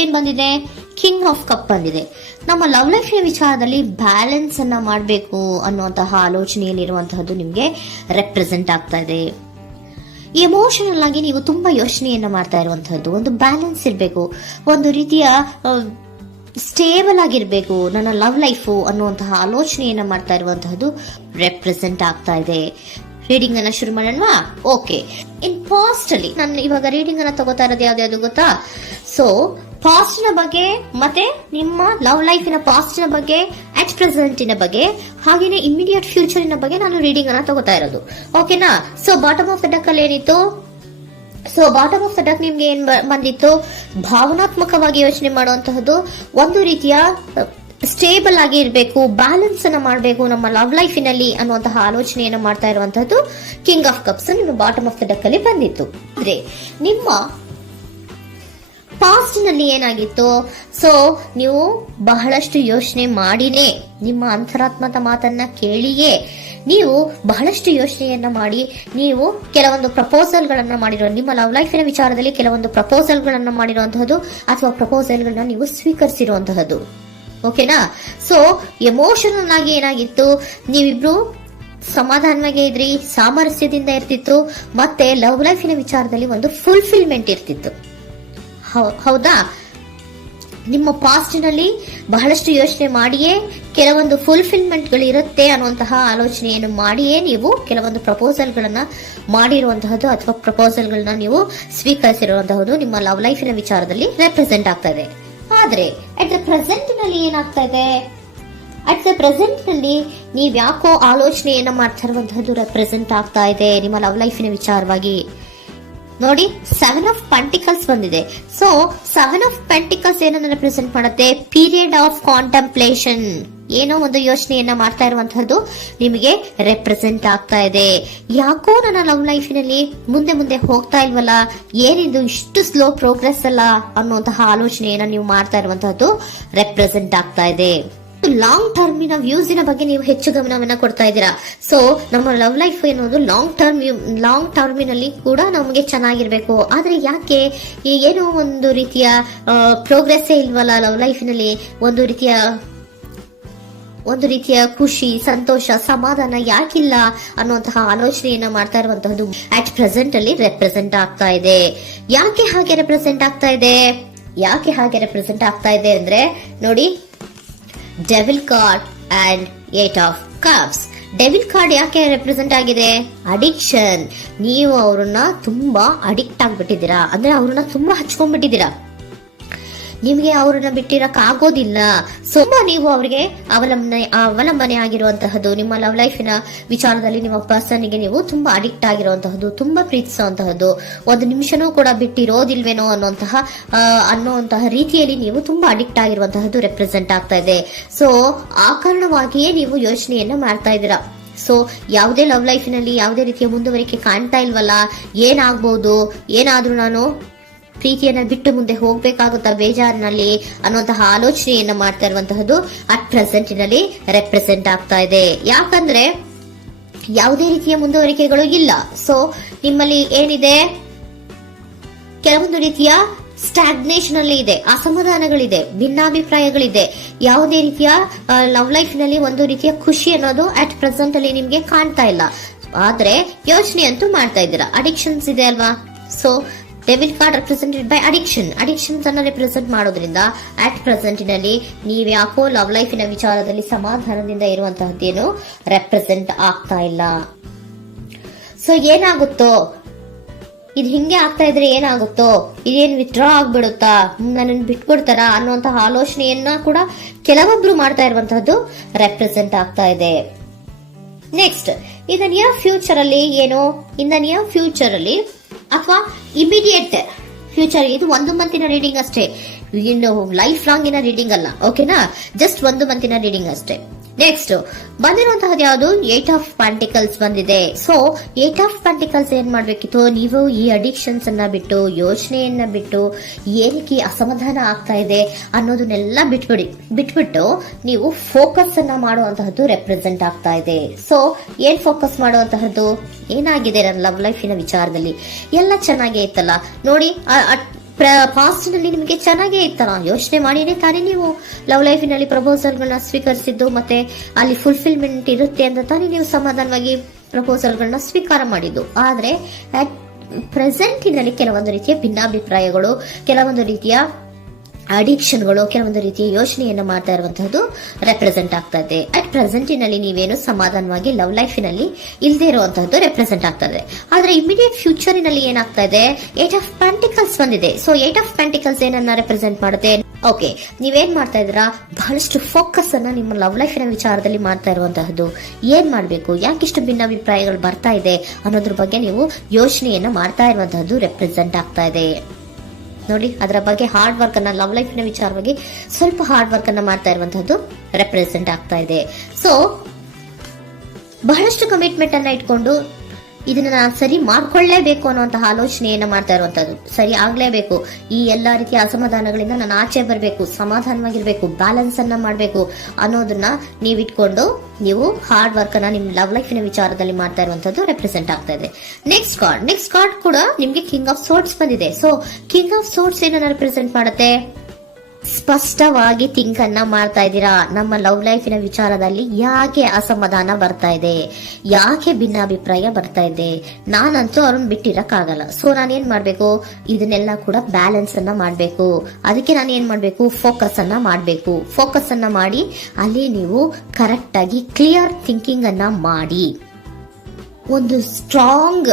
ಏನ್ ಬಂದಿದೆ? King of cup ಬಂದಿದೆ. ನಮ್ಮ ಲವ್ ಲೈಫ್ ವಿಚಾರದಲ್ಲಿ ಬ್ಯಾಲೆನ್ಸ್ ಅನ್ನ ಮಾಡಬೇಕು ಅನ್ನುವಂತಹ ಆಲೋಚನೆಯಲ್ಲಿರುವಂತಹದ್ದು ನಿಮ್ಗೆ ರೆಪ್ರೆಸೆಂಟ್ ಆಗ್ತಾ ಇದೆ. ಎಮೋಷನಲ್ ಆಗಿ ನೀವು ತುಂಬಾ ಯೋಚನೆಯನ್ನ ಮಾಡ್ತಾ ಇರುವಂತಹದ್ದು, ಒಂದು ಬ್ಯಾಲೆನ್ಸ್ ಇರಬೇಕು, ಒಂದು ರೀತಿಯ ಸ್ಟೇಬಲ್ ಆಗಿರ್ಬೇಕು ನನ್ನ ಲವ್ ಲೈಫು ಅನ್ನುವಂತಹ ಆಲೋಚನೆಯನ್ನ ಮಾಡ್ತಾ ಇರುವಂತಹದ್ದು ರೆಪ್ರೆಸೆಂಟ್ ಆಗ್ತಾ ಇದೆ. ರೀಡಿಂಗ್ ಅನ್ನ ಶುರು ಮಾಡೋಣವಾ? ಓಕೆ. ಇನ್ ಪಾಸ್ಟ್ ಅಲ್ಲಿ ನಾನು ಇವಾಗ ರೀಡಿಂಗ್ ಅನ್ನ ತಗೋತಾ ಇರೋದು ಯಾವ್ದು ಗೊತ್ತಾ? ಸೊ ಪಾಸ್ಟ್ ನ ಬಗ್ಗೆ ಮತ್ತೆ ನಿಮ್ಮ ಲವ್ ಲೈಫಿನ ಪಾಸ್ಟ್ ನ ಬಗ್ಗೆ, ಅಟ್ ಪ್ರೆಸೆಂಟಿನ ಬಗ್ಗೆ, ಹಾಗೇನೆ ಇಮಿಡಿಯೇಟ್ ಫ್ಯೂಚರಿನ ಬಗ್ಗೆ ನಾನು ರೀಡಿಂಗ್ ಅನ್ನ ತಗೋತಾ ಇರೋದು. ಓಕೆನಾ? So bottom of the duck ಅಲ್ಲಿ ಏನಿತ್ತು? So bottom of the duck ನಿಮ್ಗೆ ಏನ್ ಬಂದಿತ್ತು? ಭಾವನಾತ್ಮಕವಾಗಿ ಯೋಚನೆ ಮಾಡುವಂತಹದ್ದು, ಒಂದು ರೀತಿಯ ಸ್ಟೇಬಲ್ ಆಗಿ ಇರಬೇಕು, ಬ್ಯಾಲೆನ್ಸ್ ಅನ್ನ ಮಾಡಬೇಕು ನಮ್ಮ ಲವ್ ಲೈಫಿನಲ್ಲಿ ಅನ್ನುವಂತಹ ಆಲೋಚನೆಯನ್ನ ಮಾಡ್ತಾ ಇರುವಂತಹದ್ದು ಕಿಂಗ್ ಆಫ್ ಕಪ್ಸ್ ನಿಮ್ಮ ಬಾಟಮ್ ಆಫ್ ದ ಡಕ್ ಅಲ್ಲಿ ಬಂದಿತ್ತು. ಅಂದ್ರೆ ನಿಮ್ಮ ಪಾಸ್ಟ್ ನಲ್ಲಿ ಏನಾಗಿತ್ತು? ಸೊ ನೀವು ಬಹಳಷ್ಟು ಯೋಚನೆ ಮಾಡಿನೇ, ನಿಮ್ಮ ಅಂತರಾತ್ಮದ ಮಾತನ್ನ ಕೇಳಿಯೇ ನೀವು ಬಹಳಷ್ಟು ಯೋಚನೆಯನ್ನ ಮಾಡಿ ನೀವು ಕೆಲವೊಂದು ಪ್ರಪೋಸಲ್ ಗಳನ್ನ ಮಾಡಿರೋ, ನಿಮ್ಮ ಲವ್ ಲೈಫಿನ ವಿಚಾರದಲ್ಲಿ ಕೆಲವೊಂದು ಪ್ರಪೋಸಲ್ ಗಳನ್ನ ಮಾಡಿರುವಂತಹದ್ದು ಅಥವಾ ಪ್ರಪೋಸಲ್ ಗಳನ್ನ ನೀವು ಸ್ವೀಕರಿಸಿರುವಂತಹದ್ದು. ಓಕೆನಾ? ಸೊ ಎಮೋಷನಲ್ ಆಗಿ ಏನಾಗಿತ್ತು? ನೀವಿಬ್ರು ಸಮಾಧಾನವಾಗಿ ಇದ್ರಿ, ಸಾಮರಸ್ಯದಿಂದ ಇರ್ತಿತ್ತು, ಮತ್ತೆ ಲವ್ ಲೈಫಿನ ವಿಚಾರದಲ್ಲಿ ಒಂದು ಫುಲ್ಫಿಲ್ಮೆಂಟ್ ಇರ್ತಿತ್ತು. ಹೌದಾ? ನಿಮ್ಮ ಪಾಸ್ಟ್ ನಲ್ಲಿ ಬಹಳಷ್ಟು ಯೋಚನೆ ಮಾಡಿಯೇ ಕೆಲವೊಂದು ಫುಲ್ಫಿಲ್ಮೆಂಟ್ ಗಳು ಇರುತ್ತೆ ಅನ್ನುವಂತಹ ಆಲೋಚನೆಯನ್ನು ಮಾಡಿಯೇ ನೀವು ಕೆಲವೊಂದು ಪ್ರಪೋಸಲ್ ಗಳನ್ನ ಮಾಡಿರುವಂತಹದ್ದು ಅಥವಾ ಪ್ರಪೋಸಲ್ ಗಳನ್ನ ನೀವು ಸ್ವೀಕರಿಸಿರುವಂತಹದ್ದು ನಿಮ್ಮ ಲವ್ ಲೈಫಿನ ವಿಚಾರದಲ್ಲಿ ರೆಪ್ರೆಸೆಂಟ್ ಆಗ್ತಾ ಇದೆ. ಆದ್ರೆ ಅಟ್ ದ ಪ್ರೆಸೆಂಟ್ ನಲ್ಲಿ ಏನಾಗ್ತಾ ಇದೆ? ಅಟ್ ದ ಪ್ರೆಸೆಂಟ್ ನಲ್ಲಿ ನೀವ್ ಯಾಕೋ ಆಲೋಚನೆಯನ್ನ ಮಾಡ್ತಾ ಇರುವಂತಹದ್ದು ರೆಪ್ರೆಸೆಂಟ್ ಆಗ್ತಾ ಇದೆ ನಿಮ್ಮ ಲವ್ ಲೈಫಿನ ವಿಚಾರವಾಗಿ. ನೋಡಿ, 7 ಆಫ್ ಪೆಂಟಿಕಲ್ಸ್ ಬಂದಿದೆ. ಸೊ 7 ಆಫ್ ಪೆಂಟಿಕಲ್ಸ್ ಏನನ್ನ ರೆಪ್ರೆಸೆಂಟ್ ಮಾಡುತ್ತೆ? Period of contemplation. ಏನೋ ಒಂದು ಯೋಚನೆಯನ್ನ ಮಾಡ್ತಾ ಇರುವಂತಹದ್ದು ನಿಮಗೆ ರೆಪ್ರೆಸೆಂಟ್ ಆಗ್ತಾ ಇದೆ. ಯಾಕೋ ನನ್ನ ಲವ್ ಲೈಫಿನಲ್ಲಿ ಮುಂದೆ ಮುಂದೆ ಹೋಗ್ತಾ ಇಲ್ವಲ್ಲ, ಏನಿದು ಇಷ್ಟು ಸ್ಲೋ ಪ್ರೋಗ್ರೆಸ್ ಅಲ್ಲ ಅನ್ನುವಂತಹ ಆಲೋಚನೆಯನ್ನ ನೀವು ಮಾಡ್ತಾ ಇರುವಂತಹದ್ದು ರೆಪ್ರೆಸೆಂಟ್ ಆಗ್ತಾ ಇದೆ. ಲಾಂಗ್ ಟರ್ಮಿನ ವ್ಯೂಸಿನ ಬಗ್ಗೆ ನೀವು ಹೆಚ್ಚು ಗಮನವನ್ನ ಕೊಡ್ತಾ ಇದ್ದೀರಾ. ಸೊ ನಮ್ಮ ಲವ್ ಲೈಫ್ ಎನ್ನುವುದು ಲಾಂಗ್ ಟರ್ಮಿನಲ್ಲಿ ಕೂಡ ನಮಗೆ ಚೆನ್ನಾಗಿರ್ಬೇಕು. ಆದ್ರೆ ಯಾಕೆ ಏನೋ ಒಂದು ರೀತಿಯ ಪ್ರೋಗ್ರೆಸ್ ಇಲ್ವಲ್ಲ ಲವ್ ಲೈಫಿನಲ್ಲಿ, ಒಂದು ರೀತಿಯ ಖುಷಿ, ಸಂತೋಷ, ಸಮಾಧಾನ ಯಾಕಿಲ್ಲ ಅನ್ನುವಂತಹ ಆಲೋಚನೆಯನ್ನ ಮಾಡ್ತಾ ಇರುವಂತಹದ್ದು ಅಟ್ ಪ್ರೆಸೆಂಟ್ ಅಲ್ಲಿ ರೆಪ್ರೆಸೆಂಟ್ ಆಗ್ತಾ ಇದೆ. ಯಾಕೆ ಹಾಗೆ ರೆಪ್ರೆಸೆಂಟ್ ಆಗ್ತಾ ಇದೆ ಅಂದ್ರೆ ನೋಡಿ, devil card and 8 of cups. Devil card ಯಾಕೆ ರೆಪ್ರೆಸೆಂಟ್ ಆಗಿದೆ? ಅಡಿಕ್ಷನ್. ನೀವು ಅವ್ರನ್ನ ತುಂಬಾ ಅಡಿಕ್ಟ್ ಆಗ್ಬಿಟ್ಟಿದ್ದೀರಾ, ಅಂದ್ರೆ ಅವ್ರನ್ನ ತುಂಬಾ ಹಚ್ಕೊಂಡ್ಬಿಟ್ಟಿದ್ದೀರಾ, ನಿಮಗೆ ಅವ್ರನ್ನ ಬಿಟ್ಟಿರಕ್ ಆಗೋದಿಲ್ಲ. ತುಂಬಾ ನೀವು ಅವ್ರಿಗೆ ಅವಲಂಬನೆ ಆಗಿರುವಂತಹದ್ದು, ನಿಮ್ಮ ಲವ್ ಲೈಫಿನ ವಿಚಾರದಲ್ಲಿ ನಿಮ್ಮ ಪರ್ಸನ್ಗೆ ನೀವು ತುಂಬಾ ಅಡಿಕ್ಟ್ ಆಗಿರುವಂತಹದ್ದು, ತುಂಬಾ ಪ್ರೀತಿಸುವಂತಹದ್ದು, ಒಂದು ನಿಮಿಷನೂ ಕೂಡ ಬಿಟ್ಟಿರೋದಿಲ್ವೇನೋ ಅನ್ನುವಂತಹ ರೀತಿಯಲ್ಲಿ ನೀವು ತುಂಬಾ ಅಡಿಕ್ಟ್ ಆಗಿರುವಂತಹದ್ದು ರೆಪ್ರೆಸೆಂಟ್ ಆಗ್ತಾ ಇದೆ. ಸೊ ಆ ಕಾರಣವಾಗಿಯೇ ನೀವು ಯೋಚನೆಯನ್ನ ಮಾಡ್ತಾ ಇದ್ದೀರಾ. ಸೊ ಯಾವುದೇ ಲವ್ ಲೈಫಿನಲ್ಲಿ ಯಾವುದೇ ರೀತಿಯ ಮುಂದುವರಿಕೆ ಕಾಣ್ತಾ ಇಲ್ವಲ್ಲ, ಏನಾಗ್ಬಹುದು, ಏನಾದ್ರೂ ನಾನು ಪ್ರೀತಿಯನ್ನ ಬಿಟ್ಟು ಮುಂದೆ ಹೋಗ್ಬೇಕಾಗುತ್ತಾ ಬೇಜಾರಿನಲ್ಲಿ ಅನ್ನುವಂತಹ ಆಲೋಚನೆಯನ್ನ ಮಾಡ್ತಾ ಇರುವಂತಹದ್ದು ಅಟ್ ಪ್ರೆಸೆಂಟ್ ನಲ್ಲಿ ರೆಪ್ರೆಸೆಂಟ್ ಆಗ್ತಾ ಇದೆ. ಯಾಕಂದ್ರೆ ಯಾವುದೇ ರೀತಿಯ ಮುಂದುವರಿಕೆಗಳು ಇಲ್ಲ. ಸೊ ನಿಮ್ಮಲ್ಲಿ ಏನಿದೆ? ಕೆಲವೊಂದು ರೀತಿಯ ಸ್ಟಾಗ್ನೇಷನ್ ಅಲ್ಲಿ ಇದೆ, ಅಸಮಾಧಾನಗಳಿದೆ, ಭಿನ್ನಾಭಿಪ್ರಾಯಗಳಿದೆ. ಯಾವುದೇ ರೀತಿಯ ಲವ್ ಲೈಫ್ ನಲ್ಲಿ ಒಂದು ರೀತಿಯ ಖುಷಿ ಅನ್ನೋದು ಅಟ್ ಪ್ರೆಸೆಂಟ್ ಅಲ್ಲಿ ನಿಮ್ಗೆ ಕಾಣ್ತಾ ಇಲ್ಲ. ಆದ್ರೆ ಯೋಚನೆ ಅಂತೂ ಮಾಡ್ತಾ ಇದ್ದೀರಾ. ಅಡಿಕ್ಷನ್ಸ್ ಇದೆ ಅಲ್ವಾ? So devil card represented by addictions ಅನ್ನ ರೆಪ್ರೆಸೆಂಟ್ ಮಾಡೋದ್ರಿಂದ ಅಟ್ ಪ್ರೆಸೆಂಟಿನಲ್ಲಿ ನೀವ್ ಯಾಕೋ ಲವ್ ಲೈಫಿನ ವಿಚಾರದಲ್ಲಿ ಸಮಾಧಾನದಿಂದ ಇರುವಂತಹದ್ದೇನು ರೆಪ್ರೆಸೆಂಟ್ ಆಗ್ತಾ ಇಲ್ಲ. ಸೊ ಏನಾಗುತ್ತೋ, ಇದು ಹಿಂಗೆ ಆಗ್ತಾ ಇದ್ರೆ ಏನಾಗುತ್ತೋ, ಇದೇನು ವಿತ್ಡ್ರಾ ಆಗ್ಬಿಡುತ್ತಾ, ನನ್ನನ್ನು ಬಿಟ್ಕೊಡ್ತಾರ ಅನ್ನುವಂತಹ ಆಲೋಚನೆಯನ್ನ ಕೂಡ ಕೆಲವೊಬ್ರು ಮಾಡ್ತಾ ಇರುವಂತಹದ್ದು ರೆಪ್ರೆಸೆಂಟ್ ಆಗ್ತಾ ಇದೆ. Next, in the near future ಅಲ್ಲಿ ಏನು? ಇನ್ ದ ನಿಯರ್ ಫ್ಯೂಚರ್ ಅಲ್ಲಿ ಅಥವಾ ಇಮಿಡಿಯೇಟ್ ಫ್ಯೂಚರ್, ಇದು 1 ಮಂತಿನ ರೀಡಿಂಗ್ ಅಷ್ಟೇ, ಇನ್ನು ಲೈಫ್ ಲಾಂಗಿನ ರೀಡಿಂಗ್ ಅಲ್ಲ. ಓಕೆನಾ? ಜಸ್ಟ್ 1 ಮಂತಿನ ರೀಡಿಂಗ್ ಅಷ್ಟೇ. ನೆಕ್ಸ್ಟ್ ಬಂದಿರುವಂತಹದ್ದು ಯಾವುದು? 8 ಆಫ್ ಪೆಂಟಿಕಲ್ಸ್ ಬಂದಿದೆ. ಸೊ 8 ಆಫ್ ಪೆಂಟಿಕಲ್ಸ್ ಏನ್ ಮಾಡ್ಬೇಕಿತ್ತು? ನೀವು ಈ ಅಡಿಕ್ಷನ್ಸ್ ಅನ್ನ ಬಿಟ್ಟು, ಯೋಚನೆಯನ್ನ ಬಿಟ್ಟು, ಏನಕ್ಕೆ ಅಸಮಾಧಾನ ಆಗ್ತಾ ಇದೆ ಅನ್ನೋದನ್ನೆಲ್ಲ ಬಿಟ್ಬಿಟ್ಟು ನೀವು ಫೋಕಸ್ ಅನ್ನ ಮಾಡುವಂತಹದ್ದು ರೆಪ್ರೆಸೆಂಟ್ ಆಗ್ತಾ ಇದೆ. ಸೊ ಏನ್ ಫೋಕಸ್ ಮಾಡುವಂತಹದ್ದು? ಏನಾಗಿದೆ ನನ್ನ ಲವ್ ಲೈಫಿನ ವಿಚಾರದಲ್ಲಿ? ಎಲ್ಲ ಚೆನ್ನಾಗೇ ಇತ್ತಲ್ಲ ನೋಡಿ, ಪಾಸ್ಟ್ ನಲ್ಲಿ ನಿಮಗೆ ಚೆನ್ನಾಗೇ ಇತ್ತಲ್ಲ, ಯೋಚನೆ ಮಾಡಿನೇ ತಾನೇ ನೀವು ಲವ್ ಲೈಫಿನಲ್ಲಿ ಪ್ರಪೋಸಲ್ಗಳನ್ನ ಸ್ವೀಕರಿಸಿದ್ದು, ಮತ್ತೆ ಅಲ್ಲಿ ಫುಲ್ಫಿಲ್ಮೆಂಟ್ ಇರುತ್ತೆ ಅಂತ ತಾನೇ ನೀವು ಸಮಾಧಾನವಾಗಿ ಪ್ರಪೋಸಲ್ಗಳನ್ನ ಸ್ವೀಕಾರ ಮಾಡಿದ್ದು. ಆದ್ರೆ ಅಟ್ ಪ್ರೆಸೆಂಟಿನಲ್ಲಿ ಕೆಲವೊಂದು ರೀತಿಯ ಭಿನ್ನಾಭಿಪ್ರಾಯಗಳು, ಕೆಲವೊಂದು ರೀತಿಯ ಅಡಿಕ್ಷನ್ಗಳು, ಕೆಲವೊಂದು ರೀತಿಯ ಯೋಚನೆಯನ್ನು ಮಾಡ್ತಾ ಇರುವಂತಹದ್ದು ರೆಪ್ರೆಸೆಂಟ್ ಆಗ್ತಾ ಇದೆ. ಅಟ್ ಪ್ರೆಸೆಂಟಿನಲ್ಲಿ ನೀವೇನು ಸಮಾಧಾನವಾಗಿ ಲವ್ ಲೈಫಿನಲ್ಲಿ ಇಲ್ಲದೆ ಇರುವಂತಹದ್ದು ರೆಪ್ರೆಸೆಂಟ್ ಆಗ್ತಾ ಇದೆ. ಆದ್ರೆ ಇಮಿಡಿಯೇಟ್ ಫ್ಯೂಚರಿನಲ್ಲಿ ಏನಾಗ್ತಾ ಇದೆ, 8 ಆಫ್ ಪೆಂಟಿಕಲ್ಸ್ ಬಂದಿದೆ. ಸೊ 8 ಆಫ್ ಪೆಂಟಿಕಲ್ಸ್ ಏನನ್ನ ರೆಪ್ರೆಸೆಂಟ್ ಮಾಡುತ್ತೆ? ಓಕೆ, ನೀವೇನ್ ಮಾಡ್ತಾ ಇದ್ದೀರಾ, ಬಹಳಷ್ಟು ಫೋಕಸ್ ಅನ್ನ ನಿಮ್ಮ ಲವ್ ಲೈಫಿನ ವಿಚಾರದಲ್ಲಿ ಮಾಡ್ತಾ ಇರುವಂತಹದ್ದು. ಏನ್ ಮಾಡ್ಬೇಕು, ಯಾಕಿಷ್ಟು ಭಿನ್ನಾಭಿಪ್ರಾಯಗಳು ಬರ್ತಾ ಇದೆ ಅನ್ನೋದ್ರ ಬಗ್ಗೆ ನೀವು ಯೋಚನೆಯನ್ನ ಮಾಡ್ತಾ ಇರುವಂತಹದ್ದು ರೆಪ್ರೆಸೆಂಟ್ ಆಗ್ತಾ ಇದೆ. ನೋಡಿ, ಅದರ ಬಗ್ಗೆ ಹಾರ್ಡ್ ವರ್ಕ್ ಅನ್ನ, ಲವ್ ಲೈಫಿನ ವಿಚಾರವಾಗಿ ಸ್ವಲ್ಪ ಹಾರ್ಡ್ ವರ್ಕ್ ಅನ್ನ ಮಾಡ್ತಾ ಇರುವಂತಹದ್ದು ರೆಪ್ರೆಸೆಂಟ್ ಆಗ್ತಾ ಇದೆ. ಸೊ ಬಹಳಷ್ಟು ಕಮಿಟ್ಮೆಂಟ್ ಅನ್ನ ಇಟ್ಕೊಂಡು ಇದನ್ನ ನಾನು ಸರಿ ಮಾಡ್ಕೊಳ್ಳೇಬೇಕು ಅನ್ನುವಂತಹ ಆಲೋಚನೆಯನ್ನ ಮಾಡ್ತಾ ಇರುವಂತದ್ದು. ಸರಿ ಆಗ್ಲೇಬೇಕು, ಈ ಎಲ್ಲಾ ರೀತಿಯ ಅಸಮಾಧಾನಗಳಿಂದ ನಾನು ಆಚೆ ಬರಬೇಕು, ಸಮಾಧಾನವಾಗಿರ್ಬೇಕು, ಬ್ಯಾಲೆನ್ಸ್ ಅನ್ನ ಮಾಡಬೇಕು ಅನ್ನೋದನ್ನ ನೀವಿಟ್ಕೊಂಡು ನೀವು ಹಾರ್ಡ್ ವರ್ಕ್ ಅನ್ನ ನಿಮ್ ಲವ್ ಲೈಫಿನ ವಿಚಾರದಲ್ಲಿ ಮಾಡ್ತಾ ಇರುವಂತದ್ದು ರೆಪ್ರೆಸೆಂಟ್ ಆಗ್ತಾ ಇದೆ. ನೆಕ್ಸ್ಟ್ ಕಾರ್ಡ್ ಕೂಡ ನಿಮ್ಗೆ ಕಿಂಗ್ ಆಫ್ ಸೋರ್ಟ್ಸ್ ಬಂದಿದೆ. ಸೊ ಕಿಂಗ್ ಆಫ್ ಸೋರ್ಟ್ಸ್ ಏನನ್ನ ರೆಪ್ರೆಸೆಂಟ್ ಮಾಡುತ್ತೆ? ಸ್ಪಷ್ಟವಾಗಿ ಥಿಂಕ್ ಅನ್ನ ಮಾಡ್ತಾ ಇದ್ದೀರಾ. ನಮ್ಮ ಲವ್ ಲೈಫಿನ ವಿಚಾರದಲ್ಲಿ ಯಾಕೆ ಅಸಮಾಧಾನ ಬರ್ತಾ ಇದೆ, ಯಾಕೆ ಭಿನ್ನಾಭಿಪ್ರಾಯ ಬರ್ತಾ ಇದೆ, ನಾನಂತೂ ಅವ್ರನ್ನ ಬಿಟ್ಟಿರಕ್ಕಾಗಲ್ಲ. ಸೊ ನಾನೇನ್ ಮಾಡ್ಬೇಕು, ಇದನ್ನೆಲ್ಲ ಕೂಡ ಬ್ಯಾಲೆನ್ಸ್ ಅನ್ನ ಮಾಡ್ಬೇಕು. ಅದಕ್ಕೆ ನಾನು ಏನ್ ಮಾಡ್ಬೇಕು, ಫೋಕಸ್ ಅನ್ನ ಮಾಡ್ಬೇಕು. ಫೋಕಸ್ ಅನ್ನ ಮಾಡಿ ಅಲ್ಲಿ ನೀವು ಕರೆಕ್ಟ್ ಆಗಿ ಕ್ಲಿಯರ್ ಥಿಂಕಿಂಗ್ ಅನ್ನ ಮಾಡಿ, ಒಂದು ಸ್ಟ್ರಾಂಗ್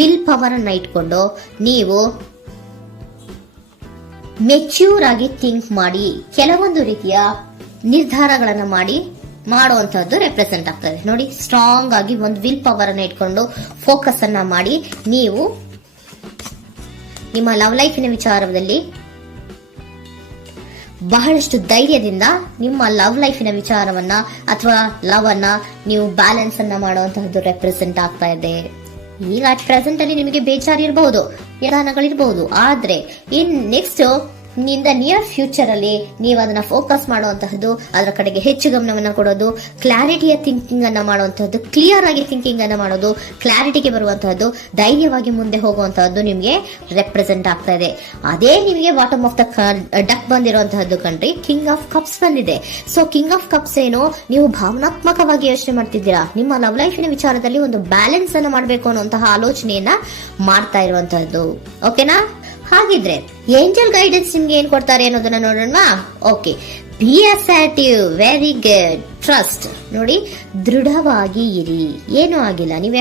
ವಿಲ್ ಪವರ್ ಅನ್ನ ಇಟ್ಕೊಂಡು ನೀವು ಮೆಚ್ಯೂರ್ ಆಗಿ ಥಿಂಕ್ ಮಾಡಿ ಕೆಲವೊಂದು ರೀತಿಯ ನಿರ್ಧಾರಗಳನ್ನ ಮಾಡುವಂತಹದ್ದು ರೆಪ್ರೆಸೆಂಟ್ ಆಗ್ತದೆ. ನೋಡಿ, ಸ್ಟ್ರಾಂಗ್ ಆಗಿ ಒಂದು ವಿಲ್ ಪವರ್ ಅನ್ನ ಇಟ್ಕೊಂಡು ಫೋಕಸ್ ಅನ್ನ ಮಾಡಿ ನೀವು ನಿಮ್ಮ ಲವ್ ಲೈಫಿನ ವಿಚಾರದಲ್ಲಿ ಬಹಳಷ್ಟು ಧೈರ್ಯದಿಂದ ನಿಮ್ಮ ಲವ್ ಲೈಫಿನ ವಿಚಾರವನ್ನ ಅಥವಾ ಲವ್ ಅನ್ನ ನೀವು ಬ್ಯಾಲೆನ್ಸ್ ಅನ್ನ ಮಾಡುವಂತಹದ್ದು ರೆಪ್ರೆಸೆಂಟ್ ಆಗ್ತಾ ಇದೆ. ಈಗ ಅಟ್ ಪ್ರೆಸೆಂಟ್ ಅಲ್ಲಿ ನಿಮಗೆ ಬೇಜಾರಿರಬಹುದು, ವಿಧಾನಗಳಿರಬಹುದು, ಆದ್ರೆ ಇನ್ ನೆಕ್ಸ್ಟ್ ನಿಂದ ನಿಯರ್ ಫ್ಯೂಚರ್ ಅಲ್ಲಿ ನೀವು ಅದನ್ನ ಫೋಕಸ್ ಮಾಡುವಂತಹದ್ದು, ಅದರ ಕಡೆಗೆ ಹೆಚ್ಚು ಗಮನವನ್ನ ಕೊಡೋದು, ಕ್ಲಾರಿಟಿಯ ಥಿಂಕಿಂಗ್ ಅನ್ನ ಮಾಡುವಂತಹದ್ದು, ಕ್ಲಿಯರ್ ಆಗಿ ಥಿಂಕಿಂಗ್ ಅನ್ನ ಮಾಡೋದು, ಕ್ಲಾರಿಟಿಗೆ ಬರುವಂತಹದ್ದು, ಧೈರ್ಯವಾಗಿ ಮುಂದೆ ಹೋಗುವಂತಹದ್ದು ನಿಮ್ಗೆ ರೆಪ್ರೆಸೆಂಟ್ ಆಗ್ತಾ ಇದೆ. ಅದೇ ನಿಮಗೆ ಬಾಟಮ್ ಆಫ್ ದ ಡಕ್ ಬಂದಿರುವಂತಹದ್ದು ಕಣ್ರಿ, ಕಿಂಗ್ ಆಫ್ ಕಪ್ಸ್ ಬಂದಿದೆ. ಸೊ ಕಿಂಗ್ ಆಫ್ ಕಪ್ಸ್ ಏನು, ನೀವು ಭಾವನಾತ್ಮಕವಾಗಿ ಯೋಚನೆ ಮಾಡ್ತಿದ್ದೀರಾ, ನಿಮ್ಮ ಲವ್ ಲೈಫಿನ ವಿಚಾರದಲ್ಲಿ ಒಂದು ಬ್ಯಾಲೆನ್ಸ್ ಅನ್ನ ಮಾಡಬೇಕು ಅನ್ನುವಂತಹ ಆಲೋಚನೆಯನ್ನ ಮಾಡ್ತಾ ಇರುವಂತಹದ್ದು. ಓಕೆನಾ? ಹಾಗಿದ್ರೆ ಏಂಜಲ್ ಗೈಡೆನ್ಸ್ ನಿಮ್ಗೆ ಏನ್ ಕೊಡ್ತಾರೆ ಅನ್ನೋದನ್ನ ನೋಡೋಣ. Okay, B assertive, very good, trust. ನೋಡಿ, ದೃಢವಾಗಿ ಇರಿ, ಏನೂ ಆಗಿಲ್ಲ. ನೀವು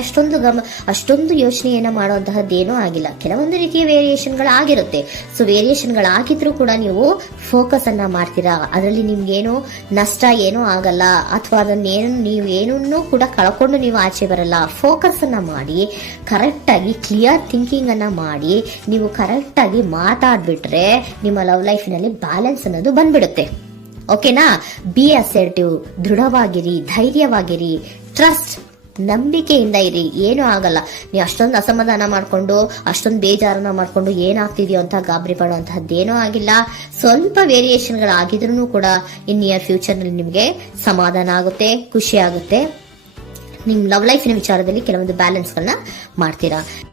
ಅಷ್ಟೊಂದು ಯೋಚನೆಯನ್ನ ಮಾಡುವಂತಹದ್ದೇನೂ ಆಗಿಲ್ಲ. ಕೆಲವೊಂದು ರೀತಿಯ ವೇರಿಯೇಷನ್ಗಳು ಆಗಿರುತ್ತೆ. ಸೊ ವೇರಿಯೇಷನ್ಗಳಾಗಿದ್ರೂ ಕೂಡ ನೀವು ಫೋಕಸ್ ಅನ್ನ ಮಾಡ್ತೀರಾ, ಅದರಲ್ಲಿ ನಿಮ್ಗೇನು ನಷ್ಟ ಏನೂ ಆಗಲ್ಲ, ಅಥವಾ ನೀವೇನನ್ನೂ ಕೂಡ ಕಳ್ಕೊಂಡು ನೀವು ಆಚೆ ಬರಲ್ಲ. ಫೋಕಸ್ ಅನ್ನ ಮಾಡಿ ಕರೆಕ್ಟ್ ಆಗಿ ಕ್ಲಿಯರ್ ಥಿಂಕಿಂಗ್ ಅನ್ನ ಮಾಡಿ ನೀವು ಕರೆಕ್ಟ್ ಆಗಿ ಮಾತಾಡ್ಬಿಟ್ರೆ ನಿಮ್ಮ ಲವ್ ಲೈಫಿನಲ್ಲಿ ಬ್ಯಾಲೆನ್ಸ್ ಅನ್ನೋದು ಬಂದ್ಬಿಡುತ್ತೆ. ಓಕೆನಾ? ಬಿ ಅಸರ್ಟಿವ್, ದೃಢವಾಗಿರಿ, ಧೈರ್ಯವಾಗಿರಿ, ಟ್ರಸ್ಟ್, ನಂಬಿಕೆಯಿಂದ ಇರಿ, ಏನೂ ಆಗಲ್ಲ. ನೀವು ಅಷ್ಟೊಂದು ಅಸಮಾಧಾನ ಮಾಡ್ಕೊಂಡು ಅಷ್ಟೊಂದು ಬೇಜಾರನ್ನ ಮಾಡ್ಕೊಂಡು ಏನಾಗ್ತಿದೆಯೋ ಅಂತ ಗಾಬರಿ ಪಡುವಂತಹದ್ದೇನೂ ಆಗಿಲ್ಲ. ಸ್ವಲ್ಪ ವೇರಿಯೇಷನ್ಗಳಾಗಿದ್ರೂ ಕೂಡ ಇನ್ ನಿಯರ್ ಫ್ಯೂಚರ್ ನಲ್ಲಿ ನಿಮಗೆ ಸಮಾಧಾನ ಆಗುತ್ತೆ, ಖುಷಿ ಆಗುತ್ತೆ. ನಿಮ್ ಲವ್ ಲೈಫಿನ ವಿಚಾರದಲ್ಲಿ ಕೆಲವೊಂದು ಬ್ಯಾಲೆನ್ಸ್ ಗಳನ್ನ ಮಾಡ್ತೀರಾ.